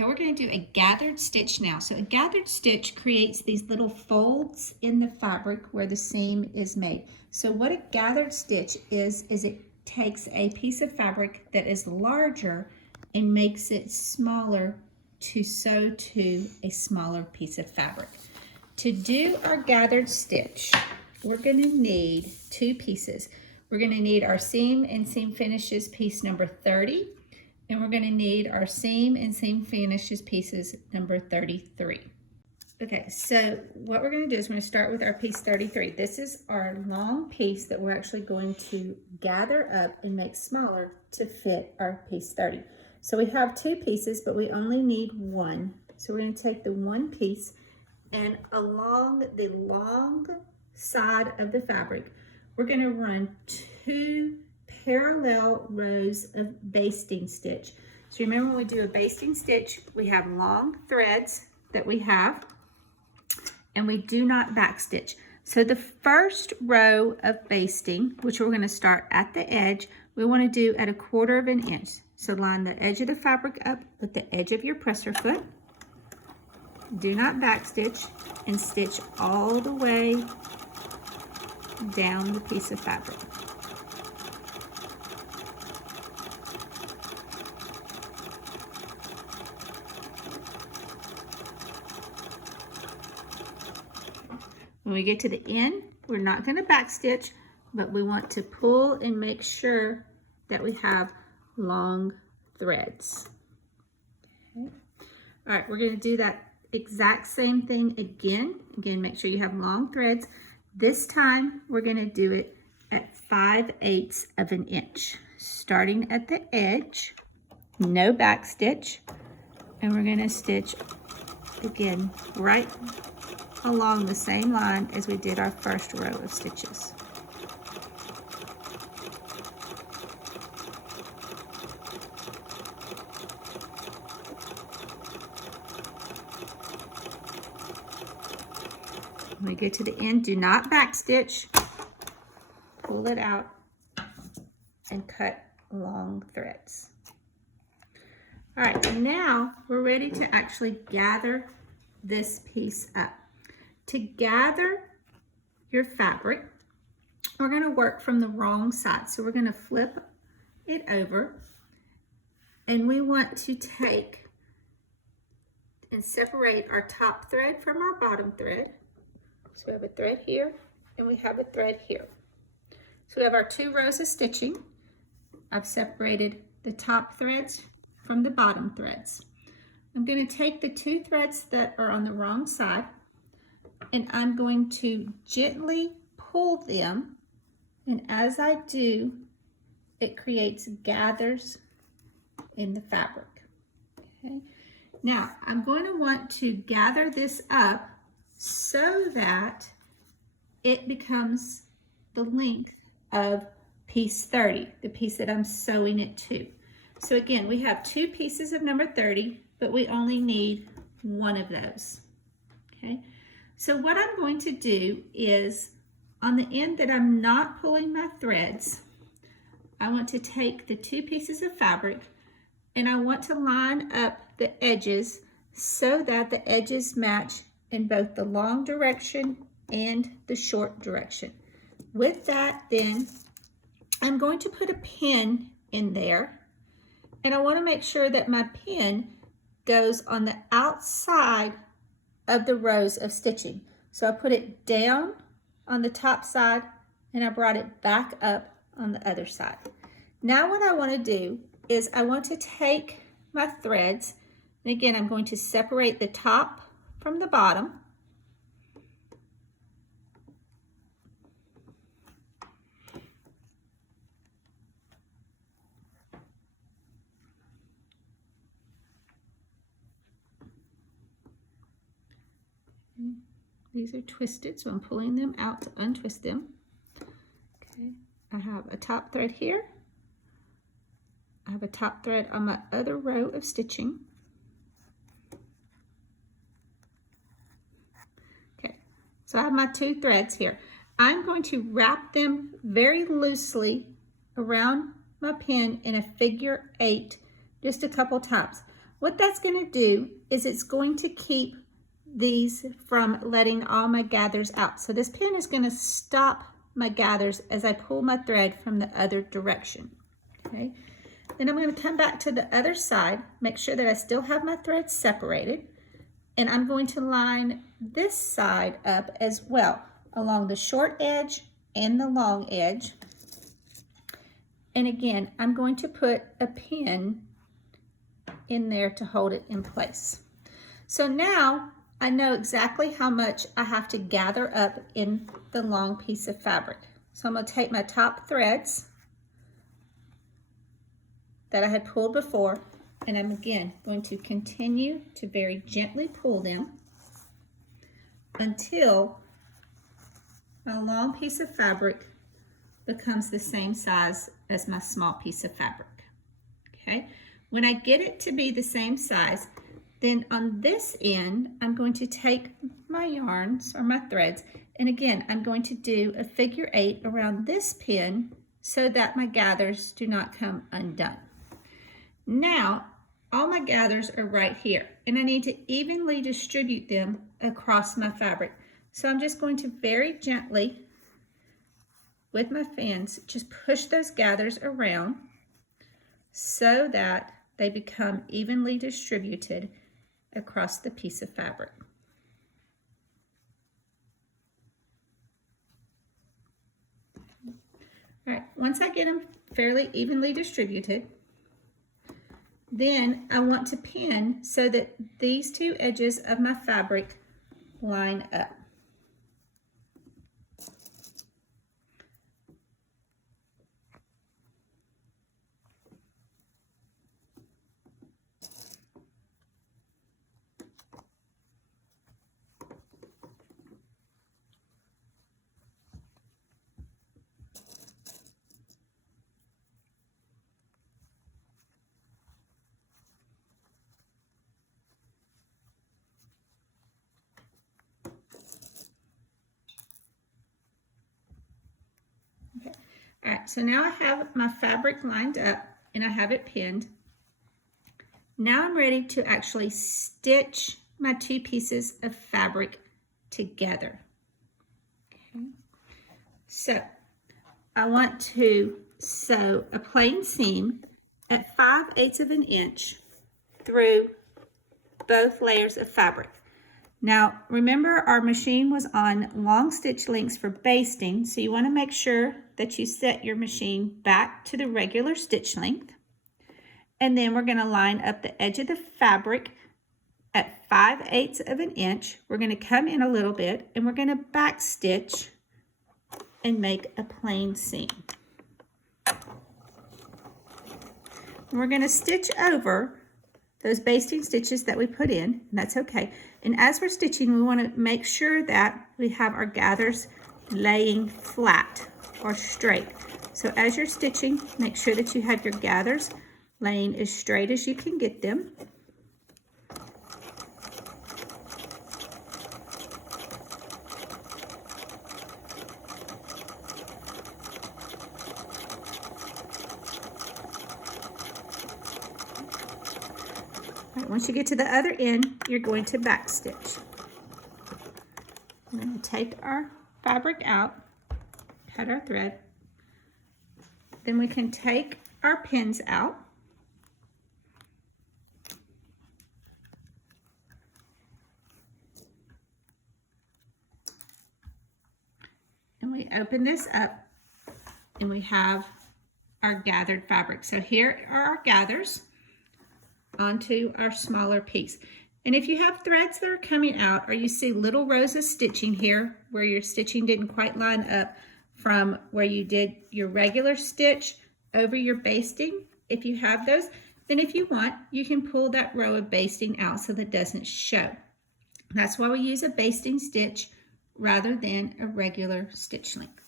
Okay, we're going to do a gathered stitch now. So a gathered stitch creates these little folds in the fabric where the seam is made. So what a gathered stitch is it takes a piece of fabric that is larger and makes it smaller to sew to a smaller piece of fabric. To do our gathered stitch, we're going to need two pieces. We're going to need our seam and seam finishes piece number 30. And we're going to need our seam and seam finishes pieces number 33. Okay, so what we're going to do is we're going to start with our piece 33. This is our long piece that we're actually going to gather up and make smaller to fit our piece 30. So we have two pieces, but we only need one. So we're going to take the one piece and along the long side of the fabric, we're going to run two parallel rows of basting stitch. So remember, when we do a basting stitch, we have long threads that we have, and we do not backstitch. So the first row of basting, which we're going to start at the edge, we want to do at 1/4 of an inch. So line the edge of the fabric up with the edge of your presser foot. Do not backstitch, and stitch all the way down the piece of fabric. When we get to the end, we're not going to backstitch, but we want to pull and make sure that we have long threads. Okay. All right, we're going to do that exact same thing again. Again, make sure you have long threads. This time, we're going to do it at 5/8 of an inch. Starting at the edge, no backstitch, and we're going to stitch again right along the same line as we did our first row of stitches. When we get to the end, do not backstitch. Pull it out and cut long threads. All right, now we're ready to actually gather this piece up. To gather your fabric, we're going to work from the wrong side. So we're going to flip it over, and we want to take and separate our top thread from our bottom thread. So we have a thread here and we have a thread here. So we have our 2 rows of stitching. I've separated the top threads from the bottom threads. I'm going to take the 2 threads that are on the wrong side, and I'm going to gently pull them, and as I do, it creates gathers in the fabric. Okay. Now, I'm going to want to gather this up so that it becomes the length of piece 30, the piece that I'm sewing it to. So again, we have 2 pieces of number 30, but we only need one of those. Okay. So what I'm going to do is, on the end that I'm not pulling my threads, I want to take the 2 pieces of fabric and I want to line up the edges so that the edges match in both the long direction and the short direction. With that, then, I'm going to put a pin in there, and I want to make sure that my pin goes on the outside of the rows of stitching. So I put it down on the top side and I brought it back up on the other side. Now what I want to do is I want to take my threads, and again I'm going to separate the top from the bottom. These are twisted, so I'm pulling them out to untwist them. Okay, I have a top thread here. I have a top thread on my other row of stitching. Okay, so I have my 2 threads here. I'm going to wrap them very loosely around my pin in a figure 8 just a couple times. what that's going to do is it's going to keep these from letting all my gathers out. So this pin is going to stop my gathers as I pull my thread from the other direction. Okay. Then I'm going to come back to the other side, make sure that I still have my threads separated, and I'm going to line this side up as well, along the short edge and the long edge. And again, I'm going to put a pin in there to hold it in place. So now I know exactly how much I have to gather up in the long piece of fabric. So I'm going to take my top threads that I had pulled before, and I'm again going to continue to very gently pull them until my long piece of fabric becomes the same size as my small piece of fabric. Okay, when I get it to be the same size, then on this end, I'm going to take my yarns or my threads, and again, I'm going to do a figure 8 around this pin so that my gathers do not come undone. Now, all my gathers are right here, and I need to evenly distribute them across my fabric. So I'm just going to very gently, with my fans, just push those gathers around so that they become evenly distributed across the piece of fabric. All right, once I get them fairly evenly distributed, then I want to pin so that these two edges of my fabric line up. Okay. All right, so now I have my fabric lined up and I have it pinned. Now I'm ready to actually stitch my two pieces of fabric together. Okay. So I want to sew a plain seam at 5/8 of an inch through both layers of fabric. Now, remember our machine was on long stitch lengths for basting, so you want to make sure that you set your machine back to the regular stitch length. And then we're going to line up the edge of the fabric at 5/8 of an inch. We're going to come in a little bit and we're going to back stitch and make a plain seam. And we're going to stitch over those basting stitches that we put in, and that's okay. And as we're stitching, we want to make sure that we have our gathers laying flat or straight. So as you're stitching, make sure that you have your gathers laying as straight as you can get them. Once you get to the other end, you're going to back stitch. We're going to take our fabric out, cut our thread. Then we can take our pins out. And we open this up and we have our gathered fabric. So here are our gathers onto our smaller piece. And if you have threads that are coming out, or you see little rows of stitching here where your stitching didn't quite line up from where you did your regular stitch over your basting, if you have those, then if you want, you can pull that row of basting out so that it doesn't show. That's why we use a basting stitch rather than a regular stitch length.